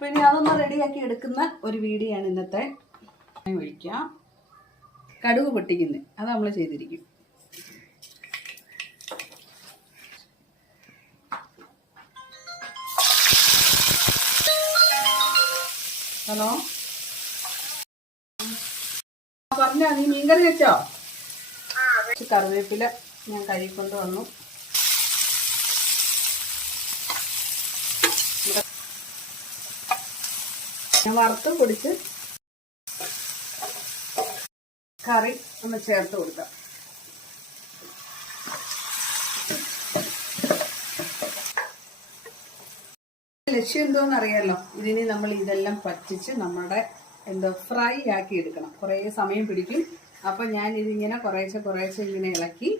പിന്നെ അതൊന്ന് റെഡിയാക്കി എടുക്കുന്ന ഒരു വീഡിയോ ആണ് ഇന്നത്തെ ഒഴിക്കാം കടുക് പൊട്ടിക്കുന്നത് അത് നമ്മൾ ചെയ്തിരിക്കും. ഹലോ? പറഞ്ഞോ നീ മീൻകറി വെച്ചോ? കറിവേപ്പില ഞാൻ കഴിക്കൊണ്ട് വന്നു. ഞാൻ വറുത്ത് പൊടിച്ച് കറി ഒന്ന് ചേർത്ത് കൊടുക്കാം. ലക്ഷ്യം എന്തോന്ന് അറിയാലോ? ഇതിന് നമ്മൾ ഇതെല്ലാം പറ്റിച്ച് നമ്മുടെ എന്തോ ഫ്രൈ ആക്കി എടുക്കണം. കുറേ സമയം പിടിക്കും. അപ്പൊ ഞാൻ ഇതിങ്ങനെ കുറേശ്ശെ കുറേശ്ശെ ഇങ്ങനെ ഇളക്കി